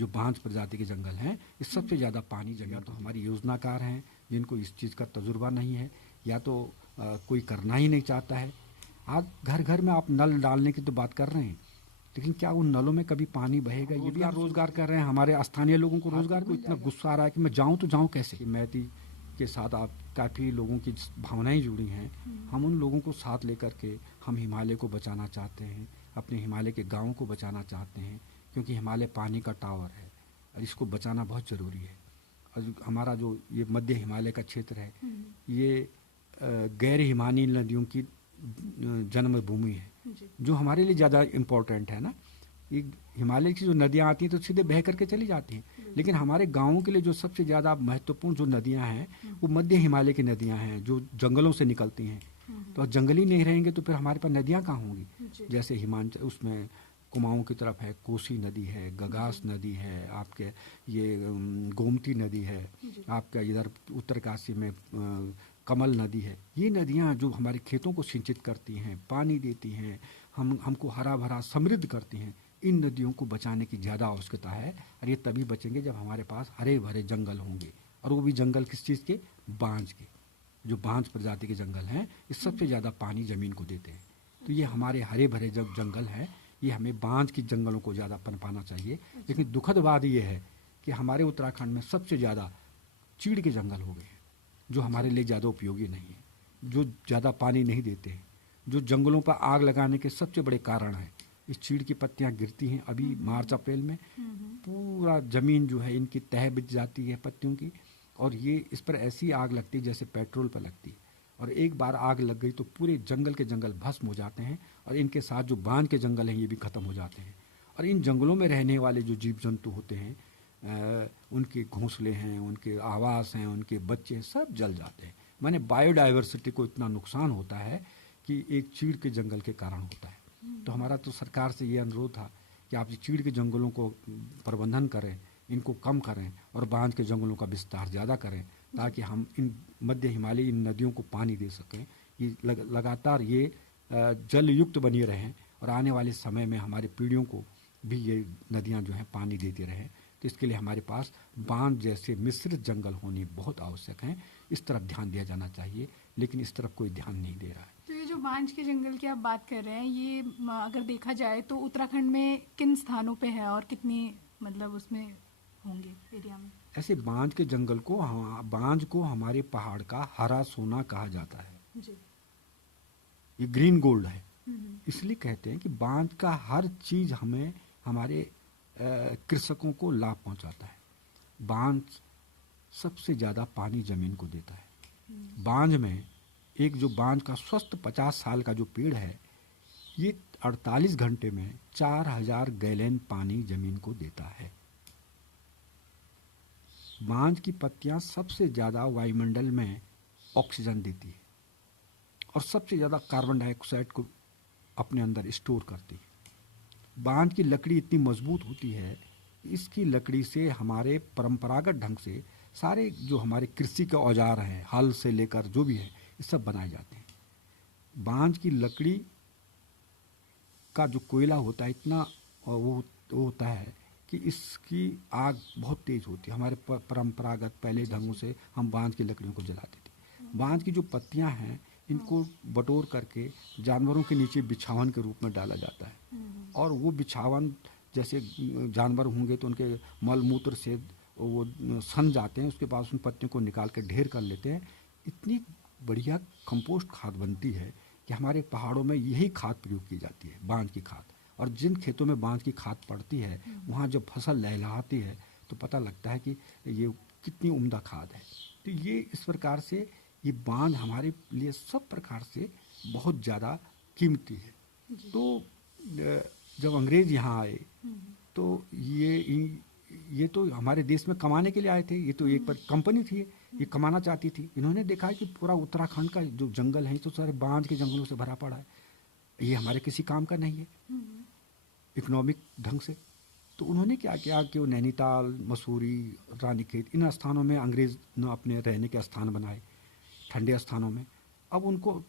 जो बांझ प्रजाति के जंगल हैं, ये सबसे ज़्यादा पानी जमीन। तो हमारी योजनाकार हैं जिनको इस चीज़ का तजुर्बा नहीं है, या तो कोई करना ही नहीं चाहता है। आज घर घर में आप नल डालने की तो बात कर रहे हैं, लेकिन क्या उन नलों में कभी पानी बहेगा? ये भी आप रोजगार कर रहे हैं। हमारे स्थानीय लोगों को रोजगार को इतना गुस्सा आ रहा है कि मैं जाऊं तो जाऊं कैसे। मैती के साथ आप काफ़ी लोगों की भावनाएं जुड़ी हैं। हम उन लोगों को साथ लेकर के हम हिमालय को बचाना चाहते हैं, अपने हिमालय के गाँवों को बचाना चाहते हैं, क्योंकि हिमालय पानी का टावर है और इसको बचाना बहुत ज़रूरी है। और हमारा जो ये मध्य हिमालय का क्षेत्र है, ये गैर हिमानी नदियों की जन्मभूमि है, जो हमारे लिए ज़्यादा इम्पोर्टेंट है ना। ये हिमालय की जो नदियाँ आती हैं तो सीधे बह करके चली जाती हैं, लेकिन हमारे गाँवों के लिए जो सबसे ज़्यादा महत्वपूर्ण जो नदियाँ हैं वो मध्य हिमालय की नदियाँ हैं, जो जंगलों से निकलती हैं। तो जंगल ही नहीं रहेंगे तो फिर हमारे पास नदियाँ कहाँ होंगी? जैसे हिमाचल उसमें कुमाऊं की तरफ है, कोसी नदी है, गगास नदी है, आपके ये गोमती नदी है, आपका इधर उत्तरकाशी में कमल नदी है। ये नदियाँ जो हमारे खेतों को सिंचित करती हैं, पानी देती हैं, हमको हरा भरा समृद्ध करती हैं, इन नदियों को बचाने की ज़्यादा आवश्यकता है। और ये तभी बचेंगे जब हमारे पास हरे भरे जंगल होंगे, और वो भी जंगल किस चीज़ के? बांझ के। जो बांझ प्रजाति के जंगल हैं, ये सबसे ज़्यादा पानी ज़मीन को देते हैं। तो ये हमारे हरे भरे जब जंगल हैं, ये हमें बांझ की जंगलों को ज़्यादा पनपाना चाहिए। लेकिन दुखद बात ये है कि हमारे उत्तराखंड में सबसे ज़्यादा चीड़ के जंगल हो गए हैं, जो हमारे लिए ज़्यादा उपयोगी नहीं है, जो ज़्यादा पानी नहीं देते हैं, जो जंगलों पर आग लगाने के सबसे बड़े कारण हैं। इस चीड़ की पत्तियां गिरती हैं अभी मार्च अप्रैल में, पूरा ज़मीन जो है इनकी तह बिछ जाती है पत्तियों की, और ये इस पर ऐसी आग लगती है जैसे पेट्रोल पर लगती है। और एक बार आग लग गई तो पूरे जंगल के जंगल भस्म हो जाते हैं, और इनके साथ जो बांझ के जंगल हैं ये भी ख़त्म हो जाते हैं। और इन जंगलों में रहने वाले जो जीव जंतु होते हैं, उनके घोंसले हैं, उनके आवास हैं, उनके बच्चे सब जल जाते हैं। माने बायोडाइवर्सिटी को इतना नुकसान होता है कि एक चीड़ के जंगल के कारण होता है। तो हमारा तो सरकार से ये अनुरोध था कि आप चीड़ के जंगलों को प्रबंधन करें, इनको कम करें, और बांझ के जंगलों का विस्तार ज़्यादा करें, ताकि हम इन मध्य हिमालयी इन नदियों को पानी दे सकें। ये लगातार ये जल युक्त बनी रहें, और आने वाले समय में हमारी पीढ़ियों को भी ये नदियाँ जो हैं पानी देती रहें। तो इसके लिए हमारे पास बांध जैसे मिश्रित जंगल होने बहुत आवश्यक हैं। इस तरफ ध्यान दिया जाना चाहिए, लेकिन इस तरफ कोई ध्यान नहीं दे रहा है। तो ये जो बांझ के जंगल की आप बात कर रहे हैं, ये अगर देखा जाए तो उत्तराखंड में किन स्थानों पे है और कितनी मतलब उसमें होंगे एरिया में? ऐसे बांझ के जंगल को, बांझ को हमारे पहाड़ का हरा सोना कहा जाता है जी। ये ग्रीन गोल्ड है, इसलिए कहते हैं कि बांझ का हर चीज हमें हमारे कृषकों को लाभ पहुंचाता है। बांझ सबसे ज्यादा पानी जमीन को देता है। बांझ में एक जो बांझ का स्वस्थ 50 साल का जो पेड़ है, ये 48 घंटे में 4000 गैलन पानी जमीन को देता है। बांझ की पत्तियां सबसे ज्यादा वायुमंडल में ऑक्सीजन देती है, और सबसे ज्यादा कार्बन डाइऑक्साइड को अपने अंदर स्टोर करती है। बांझ की लकड़ी इतनी मजबूत होती है, इसकी लकड़ी से हमारे परंपरागत ढंग से सारे जो हमारे कृषि के औजार हैं, हल से लेकर जो भी है, ये सब बनाए जाते हैं। बांझ की लकड़ी का जो कोयला होता है इतना वो होता है कि इसकी आग बहुत तेज होती है। हमारे परंपरागत पहले ढंगों से हम बांझ की लकड़ियों को जलाते थे। बांझ की जो पत्तियां हैं, इनको बटोर करके जानवरों के नीचे बिछावन के रूप में डाला जाता है, और वो बिछावन जैसे जानवर होंगे तो उनके मल मूत्र से वो सन जाते हैं, उसके बाद उन पत्तियों को निकाल के ढेर कर लेते हैं। इतनी बढ़िया कंपोस्ट खाद बनती है कि हमारे पहाड़ों में यही खाद प्रयोग की जाती है, बांझ की खाद। और जिन खेतों में बांझ की खाद पड़ती है, वहाँ जब फसल लहलहाती है तो पता लगता है कि ये कितनी उम्दा खाद है। तो ये इस प्रकार से ये बांझ हमारे लिए सब प्रकार से बहुत ज़्यादा कीमती है। तो जब अंग्रेज यहाँ आए तो ये तो हमारे देश में कमाने के लिए आए थे। ये तो एक पर कंपनी थी, ये कमाना चाहती थी। इन्होंने देखा कि पूरा उत्तराखंड का जो जंगल है तो सारे बांझ के जंगलों से भरा पड़ा है, ये हमारे किसी काम का नहीं है इकोनॉमिक ढंग से। तो उन्होंने क्या किया कि वो नैनीताल, मसूरी, रानीखेत, इन स्थानों में अंग्रेज ने अपने रहने के स्थान बनाए, ठंडे स्थानों में। अब उनको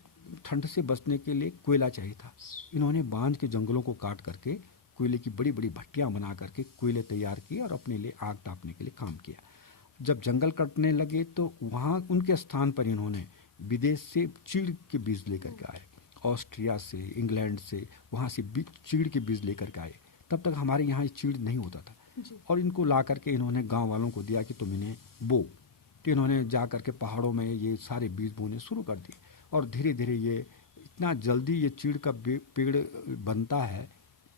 ठंड से बचने के लिए कोयला चाहिए था। इन्होंने बांझ के जंगलों को काट करके कोयले की बड़ी बड़ी भट्टियां बना करके कोयले तैयार किए और अपने लिए आग तापने के लिए काम किया। जब जंगल कटने लगे तो वहाँ उनके स्थान पर इन्होंने विदेश से चीड़ के बीज लेकर के आए, ऑस्ट्रिया से, इंग्लैंड से, वहाँ से चीड़ के बीज लेकर के आए। तब तक हमारे यहाँ चीड़ नहीं होता था और इनको ला करके इन्होंने गांव वालों को दिया कि तुम इन्हें बो। तो इन्होंने जा करके पहाड़ों में ये सारे बीज बोने शुरू कर दिए और धीरे धीरे ये इतना जल्दी ये चीड़ का पेड़ बनता है,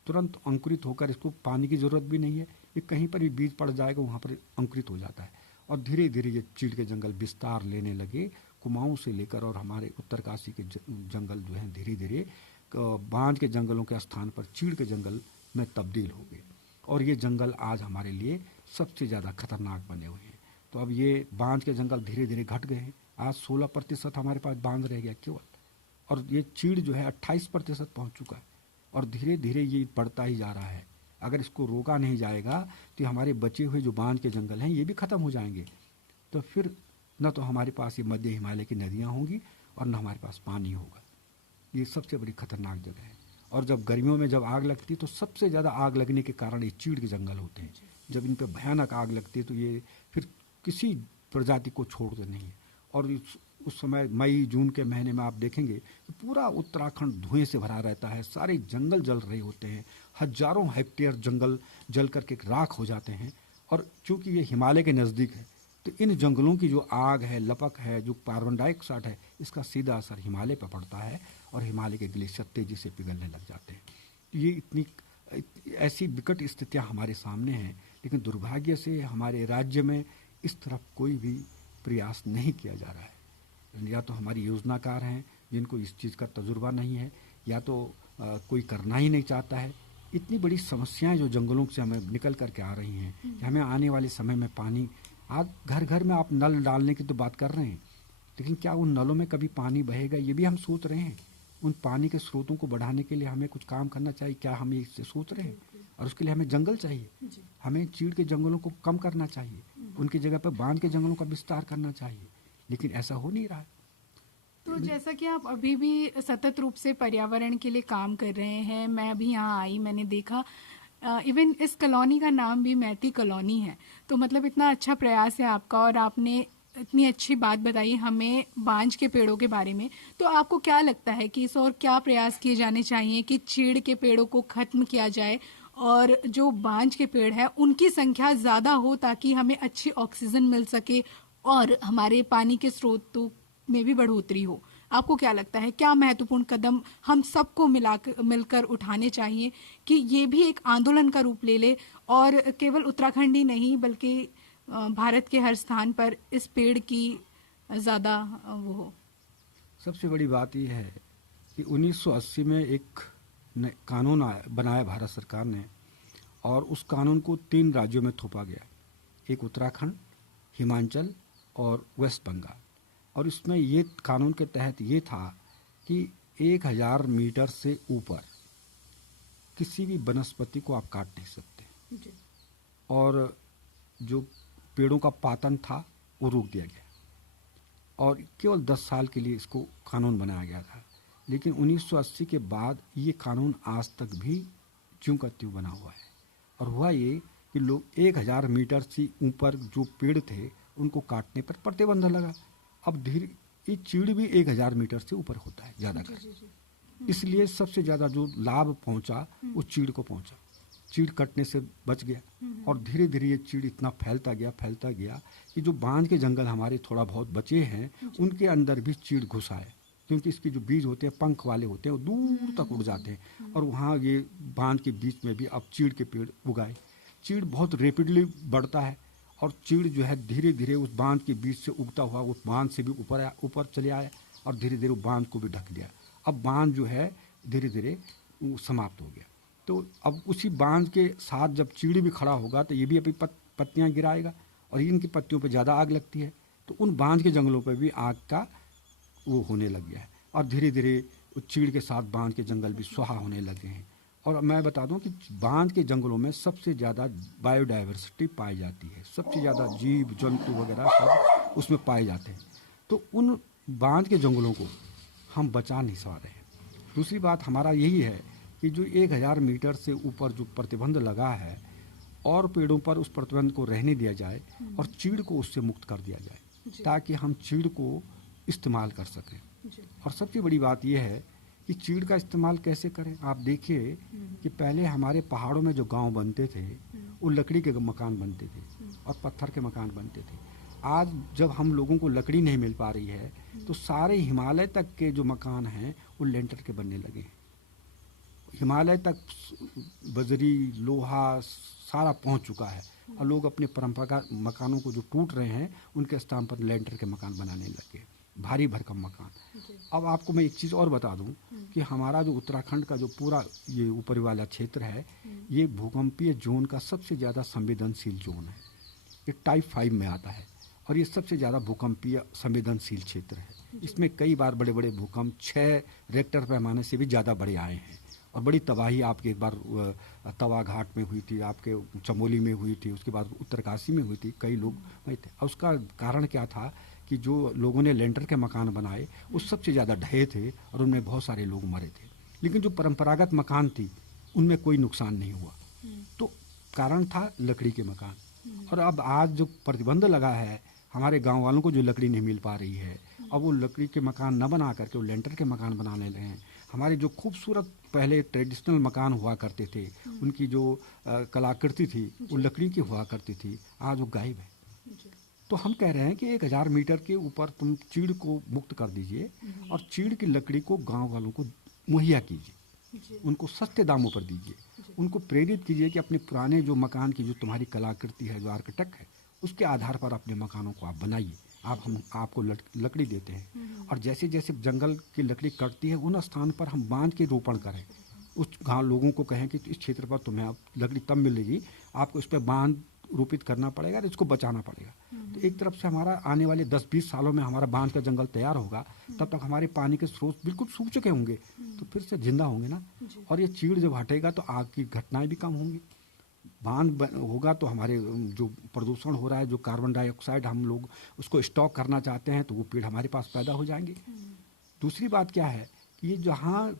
तुरंत अंकुरित होकर इसको पानी की ज़रूरत भी नहीं है, ये कहीं पर भी बीज पड़ जाएगा वहाँ पर अंकुरित हो जाता है। और धीरे धीरे ये चीड़ के जंगल विस्तार लेने लगे, कुमाऊं से लेकर और हमारे उत्तरकाशी के जंगल जो हैं धीरे धीरे बांज के जंगलों के स्थान पर चीड़ के जंगल में तब्दील हो गए और ये जंगल आज हमारे लिए सबसे ज़्यादा खतरनाक बने हुए हैं। तो अब ये बांज के जंगल धीरे धीरे घट गए हैं। आज 16% हमारे पास बांज रह गया केवल, और ये चीड़ जो है 28% पहुँच चुका है और धीरे धीरे ये बढ़ता ही जा रहा है। अगर इसको रोका नहीं जाएगा तो हमारे बचे हुए जो बांज के जंगल हैं ये भी ख़त्म हो जाएंगे। तो फिर न तो हमारे पास ये मध्य हिमालय की नदियाँ होंगी और न हमारे पास पानी होगा। ये सबसे बड़ी खतरनाक जगह है। और जब गर्मियों में जब आग लगती है तो सबसे ज़्यादा आग लगने के कारण ये चीड़ के जंगल होते हैं। जब इन पर भयानक आग लगती है तो ये फिर किसी प्रजाति को छोड़ते नहीं है। और उस समय मई जून के महीने में आप देखेंगे तो पूरा उत्तराखंड धुएं से भरा रहता है, सारे जंगल जल रहे होते हैं, हजारों हेक्टेयर जंगल जल करके राख हो जाते हैं। और चूँकि ये हिमालय के नज़दीक है तो इन जंगलों की जो आग है, लपक है, जो कार्बन डाइऑक्साइड है, इसका सीधा असर हिमालय पर पड़ता है और हिमालय के ग्लेशियर तेजी से पिघलने लग जाते हैं। ये इतनी ऐसी विकट स्थितियाँ हमारे सामने हैं, लेकिन दुर्भाग्य से हमारे राज्य में इस तरफ कोई भी प्रयास नहीं किया जा रहा है। या तो हमारी योजनाकार हैं जिनको इस चीज़ का तजुर्बा नहीं है, या तो कोई करना ही नहीं चाहता है। इतनी बड़ी समस्याएं जो जंगलों से हमें निकल करके आ रही हैं कि हमें आने वाले समय में पानी, आज घर घर में आप नल डालने की तो बात कर रहे हैं, लेकिन क्या उन नलों में कभी पानी बहेगा ये भी हम सोच रहे हैं। उन पानी के स्रोतों को बढ़ाने के लिए हमें कुछ काम करना चाहिए, क्या हम इससे सोच रहे हैं? और उसके लिए हमें जंगल चाहिए, हमें चीड़ के जंगलों को कम करना चाहिए, उनकी जगह पर बांध के जंगलों का विस्तार करना चाहिए, लेकिन ऐसा हो नहीं रहा है। तो जैसा कि आप अभी भी सतत रूप से पर्यावरण के लिए काम कर रहे हैं, मैं अभी यहाँ आई, मैंने देखा इवन इस कॉलोनी का नाम भी मैती कॉलोनी है। तो मतलब इतना अच्छा प्रयास है आपका और आपने इतनी अच्छी बात बताई हमें बांज के पेड़ों के बारे में। तो आपको क्या लगता है कि इस और क्या प्रयास किए जाने चाहिए कि चीड़ के पेड़ों को खत्म किया जाए और जो बांज के पेड़ है उनकी संख्या ज़्यादा हो ताकि हमें अच्छी ऑक्सीजन मिल सके और हमारे पानी के स्रोतों में भी बढ़ोतरी हो? आपको क्या लगता है क्या महत्वपूर्ण कदम हम सबको मिलकर उठाने चाहिए कि ये भी एक आंदोलन का रूप ले ले और केवल उत्तराखंड ही नहीं बल्कि भारत के हर स्थान पर इस पेड़ की ज़्यादा वो हो? सबसे बड़ी बात यह है कि 1980 में एक कानून बनाया भारत सरकार ने और उस कानून को 3 राज्यों में थोपा गया, एक उत्तराखंड, हिमाचल और वेस्ट बंगाल। और इसमें ये कानून के तहत ये था कि 1000 मीटर से ऊपर किसी भी वनस्पति को आप काट नहीं सकते और जो पेड़ों का पातन था वो रोक दिया गया और केवल 10 साल के लिए इसको कानून बनाया गया था। लेकिन 1980 के बाद ये कानून आज तक भी ज्यों का त्यों बना हुआ है और हुआ ये कि लोग 1000 मीटर से ऊपर जो पेड़ थे उनको काटने पर प्रतिबंध लगा। अब धीरे ये चीड़ भी 1000 मीटर से ऊपर होता है ज़्यादा कर, इसलिए सबसे ज़्यादा जो लाभ पहुंचा वो चीड़ को पहुंचा, चीड़ कटने से बच गया। और धीरे धीरे ये चीड़ इतना फैलता गया कि जो बांज के जंगल हमारे थोड़ा बहुत बचे हैं उनके अंदर भी चीड़ घुस आए, क्योंकि इसके जो बीज होते हैं पंख वाले होते हैं वो दूर तक उड़ जाते हैं और वहाँ ये बांज के बीच में भी अब चीड़ के पेड़ उगाए। चीड़ बहुत रेपिडली बढ़ता है और चीड़ जो है धीरे धीरे उस बांध के बीच से उगता हुआ उस बांध से भी ऊपर चले आया और धीरे धीरे बांध को भी ढक दिया। अब बांध जो है धीरे धीरे समाप्त हो गया। तो अब उसी बांध के साथ जब चीड़ भी खड़ा होगा तो ये भी अपनी पत्तियां गिराएगा और इनकी पत्तियों पर ज़्यादा आग लगती है, तो उन बांध के जंगलों पर भी आग का वो होने लग गया है और धीरे धीरे चीड़ के साथ बांध के जंगल भी सुहा होने लगे हैं। और मैं बता दूं कि बांध के जंगलों में सबसे ज़्यादा बायोडाइवर्सिटी पाई जाती है, सबसे ज़्यादा जीव जंतु वगैरह सब उसमें पाए जाते हैं। तो उन बांध के जंगलों को हम बचा नहीं पा रहे हैं। दूसरी बात हमारा यही है कि जो 1000 मीटर से ऊपर जो प्रतिबंध लगा है और पेड़ों पर उस प्रतिबंध को रहने दिया जाए और चीड़ को उससे मुक्त कर दिया जाए ताकि हम चीड़ को इस्तेमाल कर सकें। और सबसे बड़ी बात यह है कि चीड़ का इस्तेमाल कैसे करें। आप देखिए कि पहले हमारे पहाड़ों में जो गांव बनते थे वो लकड़ी के मकान बनते थे और पत्थर के मकान बनते थे। आज जब हम लोगों को लकड़ी नहीं मिल पा रही है तो सारे हिमालय तक के जो मकान हैं वो लेंटर के बनने लगे हैं। हिमालय तक बजरी लोहा सारा पहुंच चुका है और लोग अपने परंपरागत मकानों को जो टूट रहे हैं उनके स्थान पर लेंटर के मकान बनाने लगे, भारी भरकम मकान। अब आपको मैं एक चीज़ और बता दूं कि हमारा जो उत्तराखंड का जो पूरा ये ऊपरी वाला क्षेत्र है ये भूकंपीय जोन का सबसे ज़्यादा संवेदनशील जोन है। ये टाइप 5 में आता है और ये सबसे ज़्यादा भूकंपीय संवेदनशील क्षेत्र है। इसमें कई बार बड़े बड़े भूकंप 6 रेक्टर पैमाने से भी ज़्यादा बड़े आए हैं और बड़ी तबाही आपके एक बार तवा घाट में हुई थी, आपके चमोली में हुई थी, उसके बाद उत्तरकाशी में हुई थी, कई लोग वही थे। और उसका कारण क्या था कि जो लोगों ने लेंटर के मकान बनाए वो सबसे ज़्यादा ढहे थे और उनमें बहुत सारे लोग मरे थे। लेकिन जो परंपरागत मकान थी उनमें कोई नुकसान नहीं हुआ। तो कारण था लकड़ी के मकान। और अब आज जो प्रतिबंध लगा है हमारे गांव वालों को जो लकड़ी नहीं मिल पा रही है, अब वो लकड़ी के मकान न बना करके वो लेंटर के मकान बनाने लगे हैं। हमारे जो खूबसूरत पहले ट्रेडिशनल मकान हुआ करते थे उनकी जो कलाकृति थी वो लकड़ी की हुआ करती थी, आज वो गायब है। तो हम कह रहे हैं कि 1000 मीटर के ऊपर तुम चीड़ को मुक्त कर दीजिए और चीड़ की लकड़ी को गांव वालों को मुहैया कीजिए, उनको सस्ते दामों पर दीजिए, उनको प्रेरित कीजिए कि अपने पुराने जो मकान की जो तुम्हारी कलाकृति है, जो आर्किटेक्ट है, उसके आधार पर अपने मकानों को आप बनाइए। हम आपको लकड़ी देते हैं और जैसे जैसे जंगल की लकड़ी कटती है उन स्थान पर हम बांध के रोपण करें। उस गाँव लोगों को कहें कि इस क्षेत्र पर तुम्हें अब लकड़ी तब मिलेगी, आपको इस पर बांध रोपित करना पड़ेगा, इसको बचाना पड़ेगा। तो एक तरफ से हमारा आने वाले 10-20 सालों में हमारा बांध का जंगल तैयार होगा, तब तक हमारे पानी के स्रोत बिल्कुल सूख चुके होंगे, तो फिर से जिंदा होंगे ना। और ये चीड़ जब हटेगा तो आग की घटनाएं भी कम होंगी। बांध होगा तो हमारे जो प्रदूषण हो रहा है, जो कार्बन डाइऑक्साइड हम लोग उसको स्टॉक करना चाहते हैं, तो वो पेड़ हमारे पास पैदा हो जाएंगे। दूसरी बात क्या है कि ये जहाँ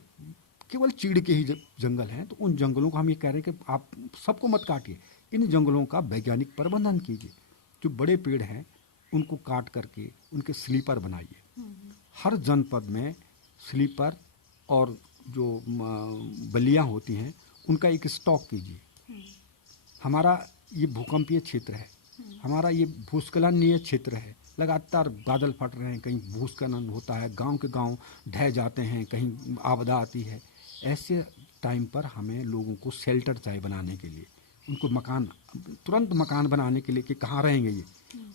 केवल चीड़ के ही जंगल हैं, तो उन जंगलों को हम ये कह रहे हैं कि आप सबको मत काटिए, इन जंगलों का वैज्ञानिक प्रबंधन कीजिए। जो बड़े पेड़ हैं उनको काट करके उनके स्लीपर बनाइए। हर जनपद में स्लीपर और जो बल्लियाँ होती हैं उनका एक स्टॉक कीजिए। हमारा ये भूकंपीय क्षेत्र है, हमारा ये भूस्खलनीय क्षेत्र है, लगातार बादल फट रहे हैं, कहीं भूस्खलन होता है, गांव के गांव ढह जाते हैं, कहीं आपदा आती है। ऐसे टाइम पर हमें लोगों को शेल्टर चाहिए बनाने के लिए, उनको मकान, तुरंत मकान बनाने के लिए कि कहाँ रहेंगे ये,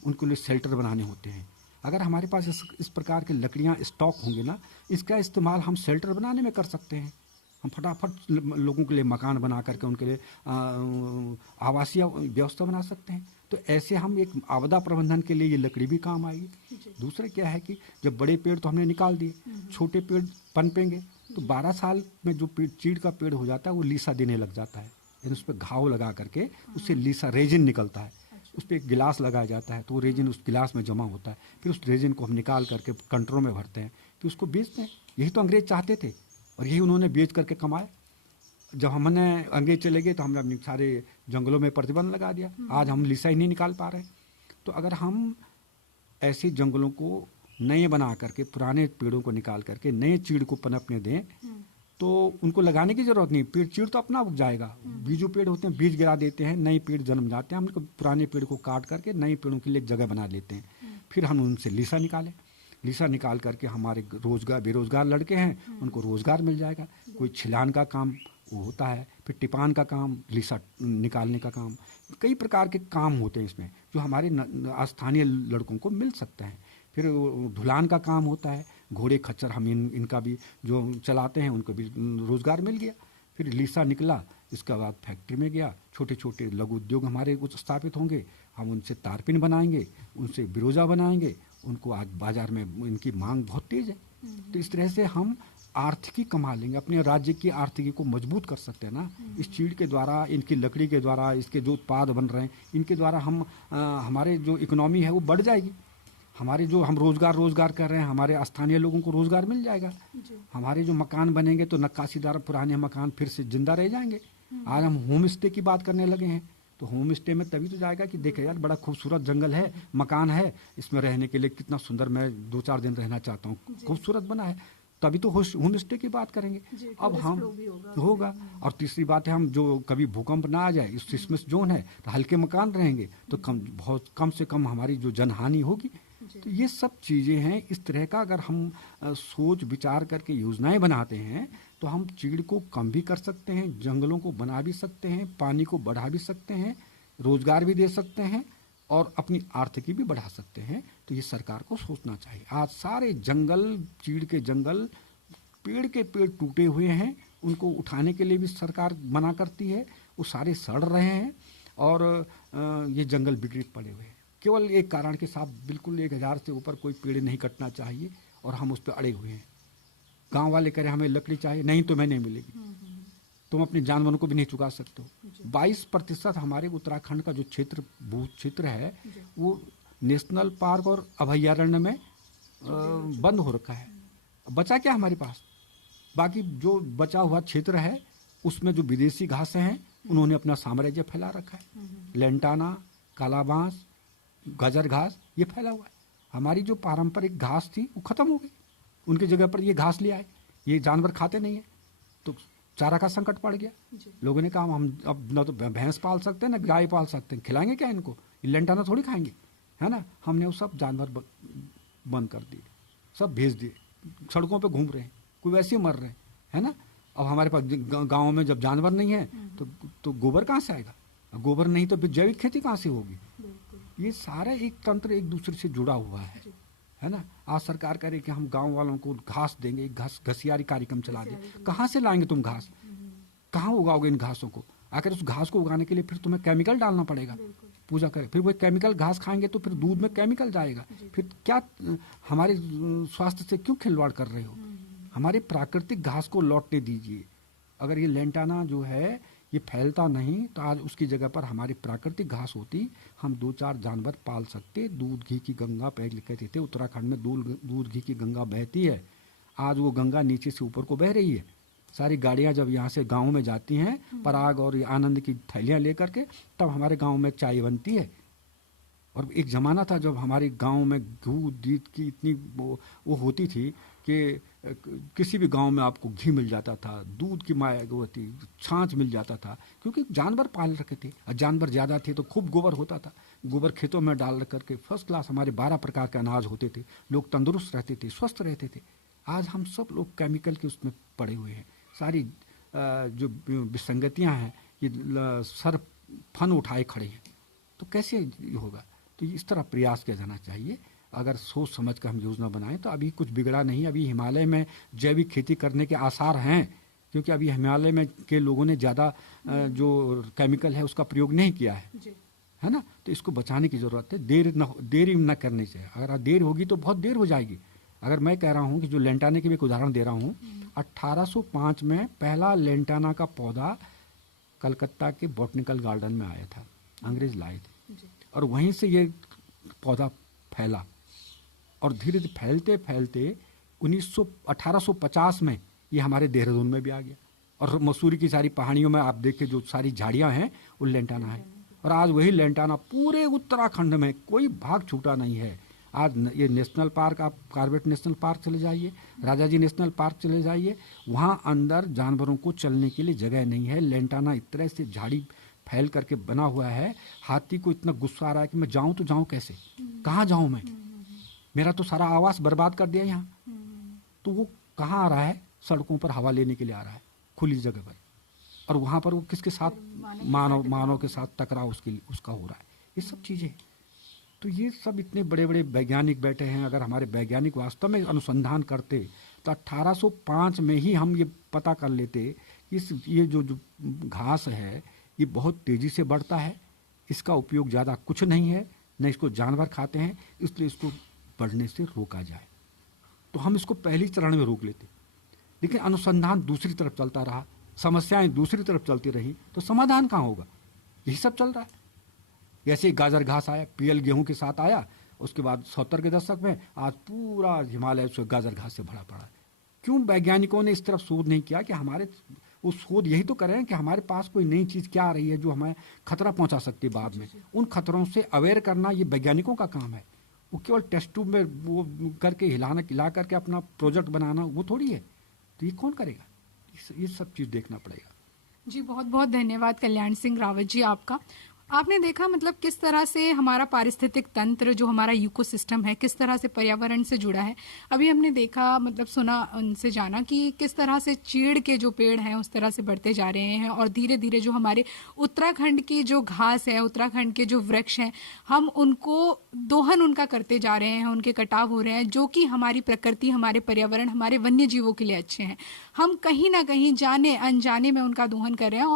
उनको लिए शेल्टर बनाने होते हैं। अगर हमारे पास इस प्रकार के लकड़ियाँ स्टॉक होंगे ना, इसका इस्तेमाल हम शेल्टर बनाने में कर सकते हैं। हम फटाफट लोगों के लिए मकान बना करके उनके लिए आवासीय व्यवस्था बना सकते हैं। तो ऐसे हम एक आपदा प्रबंधन के लिए ये लकड़ी भी काम आएगी। दूसरे क्या है कि जब बड़े पेड़ तो हमने निकाल दिए, छोटे पेड़ पनपेंगे, तो 12 साल में जो पेड़ चीड़ का पेड़ हो जाता है वो लीसा देने लग जाता है। यानी उस पर घाव लगा करके उससे लीसा रेजिन निकलता है, उस पर एक गिलास लगाया जाता है, तो वो रेजिन उस गिलास में जमा होता है। फिर उस रेजिन को हम निकाल करके कंटरों में भरते हैं, फिर उसको बेचते हैं। यही तो अंग्रेज चाहते थे और यही उन्होंने बेच करके कमाए। जब हमने अंग्रेज चले गए तो हमने अपने सारे जंगलों में प्रतिबंध लगा दिया, आज हम लीसा ही नहीं निकाल पा रहे। तो अगर हम ऐसे जंगलों को नए बना करके, पुराने पेड़ों को निकाल करके नए चीड़ को पनपने दें, तो उनको लगाने की जरूरत नहीं, पेड़ चीड़ तो अपना उग जाएगा। बीजों पेड़ होते हैं, बीज गिरा देते हैं, नए पेड़ जन्म जाते हैं। हम पुराने पेड़ को काट करके नए पेड़ों के लिए जगह बना लेते हैं, फिर हम उनसे लीसा निकालें। लीसा निकाल करके हमारे रोजगार, बेरोजगार लड़के हैं उनको रोजगार मिल जाएगा। कोई छिलान का काम वो होता है, फिर टिपान का काम, लीसा निकालने का काम, कई प्रकार के काम होते हैं इसमें जो हमारे स्थानीय लड़कों को मिल सकते हैं। फिर ढुलान का काम होता है, घोड़े खच्चर हम इनका भी जो चलाते हैं उनको भी रोजगार मिल गया। फिर लीसा निकला, इसके बाद फैक्ट्री में गया, छोटे छोटे लघु उद्योग हमारे कुछ स्थापित होंगे, हम उनसे तारपिन बनाएंगे, उनसे बिरोजा बनाएंगे। उनको आज बाजार में इनकी मांग बहुत तेज है। तो इस तरह से हम आर्थिकी कमा लेंगे, अपने राज्य की आर्थिकी को मजबूत कर सकते हैं ना। इस चीड़ के द्वारा, इनकी लकड़ी के द्वारा, इसके जो उत्पाद बन रहे हैं इनके द्वारा हम हमारे जो इकोनॉमी है वो बढ़ जाएगी। हमारे जो हम रोजगार कर रहे हैं, हमारे स्थानीय लोगों को रोजगार मिल जाएगा। हमारे जो मकान बनेंगे तो नक्काशीदार पुराने मकान फिर से जिंदा रह जाएंगे। आज हम होम स्टे की बात करने लगे हैं, तो होम स्टे में तभी तो जाएगा कि देखे यार बड़ा खूबसूरत जंगल है, मकान है, इसमें रहने के लिए कितना सुंदर, मैं 2-4 दिन रहना चाहता हूँ, खूबसूरत बना है, तभी तो होम स्टे की बात करेंगे। अब हम होगा। और तीसरी बात है, हम जो कभी भूकंप ना आ जाए, इस सिस्मिक जोन है तो हल्के मकान रहेंगे, तो बहुत कम से कम हमारी जो जनहानि होगी। तो ये सब चीजें हैं। इस तरह का अगर हम सोच विचार करके योजनाएं बनाते हैं तो हम चीड़ को कम भी कर सकते हैं, जंगलों को बना भी सकते हैं, पानी को बढ़ा भी सकते हैं, रोजगार भी दे सकते हैं और अपनी आर्थिकी भी बढ़ा सकते हैं। तो ये सरकार को सोचना चाहिए। आज सारे जंगल, चीड़ के जंगल, पेड़ के पेड़ टूटे हुए हैं, उनको उठाने के लिए भी सरकार मना करती है, वो सारे सड़ रहे हैं और ये जंगल बिगड़े पड़े हुए हैं। केवल एक कारण के साथ, बिल्कुल 1000 से ऊपर कोई पेड़ नहीं कटना चाहिए और हम उस पर अड़े हुए हैं। गांव वाले कह रहे हमें लकड़ी चाहिए, नहीं तो मैं नहीं मिलेगी, तुम अपने जानवरों को भी नहीं चुका सकते हो। 22% हमारे उत्तराखंड का जो भू क्षेत्र है वो नेशनल पार्क और अभयारण्य में बंद हो रखा है। बचा क्या हमारे पास? बाकी जो बचा हुआ क्षेत्र है उसमें जो विदेशी घासें हैं उन्होंने अपना साम्राज्य फैला रखा है। लेंटाना, काला बांस, गाजर घास, ये फैला हुआ है। हमारी जो पारंपरिक घास थी वो खत्म हो गई, उनकी जगह पर ये घास ले आए। ये जानवर खाते नहीं है तो चारा का संकट पड़ गया। लोगों ने कहा हम अब न तो भैंस पाल सकते हैं, न गाय पाल सकते हैं, खिलाएंगे क्या इनको? ये लेंटाना थोड़ी खाएंगे, है ना। हमने वो सब जानवर बंद कर दिए, सब भेज दिए, सड़कों पे घूम रहे हैं, कोई वैसे ही मर रहे हैं, है ना। अब हमारे पास गाँव में जब जानवर नहीं है तो गोबर कहाँ से आएगा? गोबर नहीं तो फिर जैविक खेती कहाँ से होगी? ये सारा एक तंत्र एक दूसरे से जुड़ा हुआ है ना। आज सरकार करे कि हम गांव वालों को घास देंगे, घसियारी कार्यक्रम चला दें। कहाँ से लाएंगे तुम घास? कहाँ उगाओगे इन घासों को? आखिर उस घास को उगाने के लिए फिर तुम्हें केमिकल डालना पड़ेगा। पूजा करें, फिर वो केमिकल घास खाएंगे तो फिर दूध में केमिकल जाएगा। फिर क्या हमारे स्वास्थ्य से क्यों खिलवाड़ कर रहे हो? हमारे प्राकृतिक घास को लौटने दीजिए। अगर ये लेंटाना जो है ये फैलता नहीं तो आज उसकी जगह पर हमारी प्राकृतिक घास होती, हम 2-4 जानवर पाल सकते। दूध घी की गंगा पहले कहते थे उत्तराखंड में दूध घी की गंगा बहती है। आज वो गंगा नीचे से ऊपर को बह रही है। सारी गाड़ियां जब यहाँ से गाँव में जाती हैं पराग और आनंद की थैलियां लेकर के, तब हमारे गाँव में चाय बनती है। और एक ज़माना था जब हमारे गांव में दूध की इतनी वो होती थी कि किसी भी गांव में आपको घी मिल जाता था, दूध की होती छाछ मिल जाता था, क्योंकि जानवर पाल रखे थे और जानवर ज़्यादा थे तो खूब गोबर होता था। गोबर खेतों में डाल करके फर्स्ट क्लास हमारे 12 प्रकार के अनाज होते थे। लोग तंदुरुस्त रहते थे, स्वस्थ रहते थे। आज हम सब लोग केमिकल के उसमें पड़े हुए हैं। सारी जो विसंगतियाँ हैं ये सर फन उठाए खड़े हैं, तो कैसे होगा? तो इस तरह प्रयास किया जाना चाहिए। अगर सोच समझ कर हम योजना बनाएं तो अभी कुछ बिगड़ा नहीं। अभी हिमालय में जैविक खेती करने के आसार हैं, क्योंकि अभी हिमालय में के लोगों ने ज़्यादा जो केमिकल है उसका प्रयोग नहीं किया है ना। तो इसको बचाने की ज़रूरत है। देर न करनी चाहिए। अगर देर होगी तो बहुत देर हो जाएगी। अगर मैं कह रहा हूँ कि जो लेंटाने की भी एक उदाहरण दे रहा हूँ, 1805 में पहला लेंटाना का पौधा कलकत्ता के बॉटनिकल गार्डन में आया था, अंग्रेज लाए थे, और वहीं से ये पौधा फैला और धीरे धीरे फैलते फैलते 1850 में ये हमारे देहरादून में भी आ गया। और मसूरी की सारी पहाड़ियों में आप देखें जो सारी झाड़ियां हैं वो लेंटाना है। और आज वही लेंटाना पूरे उत्तराखंड में कोई भाग छूटा नहीं है। आज ये नेशनल पार्क, आप कॉर्बेट नेशनल पार्क चले जाइए, राजाजी नेशनल पार्क चले जाइए, वहाँ अंदर जानवरों को चलने के लिए जगह नहीं है। लेंटाना इस तरह से झाड़ी फैल करके बना हुआ है, हाथी को इतना गुस्सा आ रहा है कि मैं जाऊं तो जाऊं कैसे, कहाँ जाऊं मैं? मेरा तो सारा आवास बर्बाद कर दिया यहाँ। तो वो कहाँ आ रहा है? सड़कों पर हवा लेने के लिए आ रहा है, खुली जगह पर। और वहाँ पर वो किसके साथ? मानव के साथ टकराव उसका हो रहा है। ये सब चीज़ें, तो ये सब इतने बड़े बड़े वैज्ञानिक बैठे हैं। अगर हमारे वैज्ञानिक वास्तव में अनुसंधान करते तो 1805 में ही हम ये पता कर लेते ये जो घास है ये बहुत तेज़ी से बढ़ता है, इसका उपयोग ज़्यादा कुछ नहीं है, न इसको जानवर खाते हैं, इसलिए इसको बढ़ने से रोका जाए। तो हम इसको पहली चरण में रोक लेते। लेकिन अनुसंधान दूसरी तरफ चलता रहा, समस्याएं दूसरी तरफ चलती रही, तो समाधान कहाँ होगा? यही सब चल रहा है। जैसे गाजर घास आया, पीएल गेहूं के साथ आया, उसके बाद 70 के दशक में आज पूरा हिमालय गाजर घास से भरा पड़ा है। क्यों वैज्ञानिकों ने इस तरफ शोध नहीं किया कि हमारे वो शोध यही तो करें कि हमारे पास कोई नई चीज़ क्या आ रही है जो हमें खतरा पहुंचा सकती है बाद में। उन खतरों से अवेयर करना ये वैज्ञानिकों का काम है। वो केवल टेस्ट ट्यूब में वो करके हिला करके अपना प्रोजेक्ट बनाना वो थोड़ी है। तो ये कौन करेगा? ये सब चीज़ देखना पड़ेगा। जी बहुत बहुत धन्यवाद कल्याण सिंह रावत जी आपका। आपने देखा मतलब किस तरह से हमारा पारिस्थितिक तंत्र जो हमारा इकोसिस्टम है किस तरह से पर्यावरण से जुड़ा है। अभी हमने देखा मतलब सुना उनसे जाना कि किस तरह से चीड़ के जो पेड़ हैं उस तरह से बढ़ते जा रहे हैं और धीरे धीरे जो हमारे उत्तराखंड की जो घास है, उत्तराखंड के जो वृक्ष हैं, हम उनको दोहन उनका करते जा रहे हैं, उनके कटाव हो रहे हैं, जो कि हमारी प्रकृति, हमारे पर्यावरण, हमारे वन्य जीवों के लिए अच्छे हैं। हम कहीं ना कहीं जाने अनजाने में उनका दोहन कर रहे हैं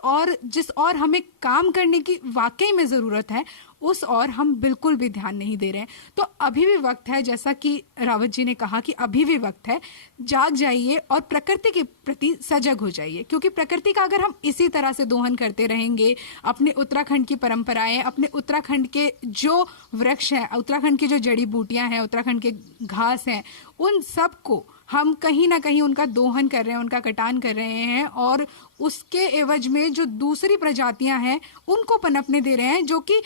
और जिस और हमें काम करने की वाकई में जरूरत है उस और हम बिल्कुल भी ध्यान नहीं दे रहे हैं। तो अभी भी वक्त है, जैसा कि रावत जी ने कहा कि अभी भी वक्त है, जाग जाइए और प्रकृति के प्रति सजग हो जाइए, क्योंकि प्रकृति का अगर हम इसी तरह से दोहन करते रहेंगे, अपने उत्तराखंड की परंपराएं, अपने उत्तराखंड के जो वृक्ष हैं, उत्तराखंड की जो जड़ी बूटियां हैं, उत्तराखंड के घास हैं, उन सबको हम कहीं ना कहीं उनका दोहन कर रहे हैं, उनका कटान कर रहे हैं और उसके एवज में जो दूसरी प्रजातियां हैं उनको पनपने दे रहे हैं, जो कि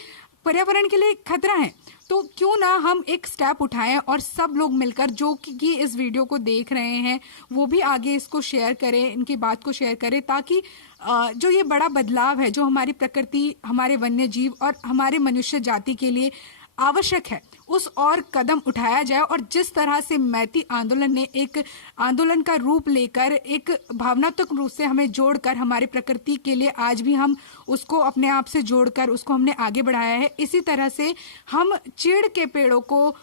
पर्यावरण के लिए खतरा है। तो क्यों ना हम एक स्टेप उठाएं और सब लोग मिलकर जो कि इस वीडियो को देख रहे हैं वो भी आगे इसको शेयर करें, इनकी बात को शेयर करें, ताकि जो ये बड़ा बदलाव है जो हमारी प्रकृति, हमारे वन्य जीव और हमारे मनुष्य जाति के लिए आवश्यक है उस और कदम उठाया जाए। और जिस तरह से मैती आंदोलन ने एक आंदोलन का रूप लेकर एक भावनात्मक रूप से हमें जोड़कर हमारी प्रकृति के लिए आज भी हम उसको अपने आप से जोड़कर उसको हमने आगे बढ़ाया है, इसी तरह से हम चीड़ के पेड़ों को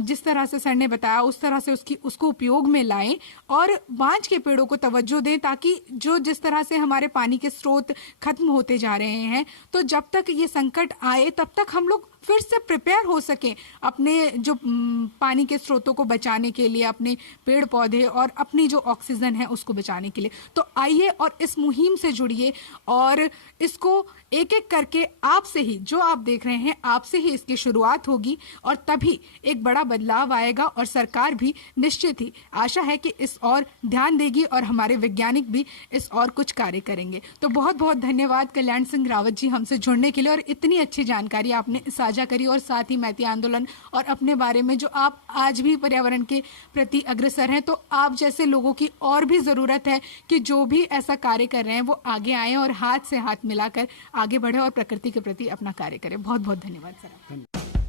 जिस तरह से सर ने बताया उस तरह से उसको उपयोग में लाएं और बांज के पेड़ों को तवज्जो दें, ताकि जो जिस तरह से हमारे पानी के स्रोत खत्म होते जा रहे हैं, तो जब तक ये संकट आए तब तक हम लोग फिर से प्रिपेयर हो सके अपने जो पानी के स्रोतों को बचाने के लिए, अपने पेड़ पौधे और अपनी जो ऑक्सीजन है उसको बचाने के लिए। तो आइए और इस मुहिम से जुड़िए और इसको एक एक करके आपसे ही, जो आप देख रहे हैं आपसे ही इसकी शुरुआत होगी और तभी एक बड़ा बदलाव आएगा और सरकार भी निश्चित ही आशा है कि इस और ध्यान देगी और हमारे वैज्ञानिक भी इस और कुछ कार्य करेंगे। तो बहुत बहुत धन्यवाद कल्याण सिंह रावत जी हमसे जुड़ने के लिए और इतनी अच्छी जानकारी आपने साझा करी और साथ ही मैती आंदोलन और अपने बारे में जो आप आज भी पर्यावरण के प्रति अग्रसर हैं। तो आप जैसे लोगों की और भी जरूरत है कि जो भी ऐसा कार्य कर रहे हैं वो आगे आए और हाथ से हाथ मिलाकर आगे बढ़े और प्रकृति के प्रति अपना कार्य करें। बहुत बहुत धन्यवाद सर।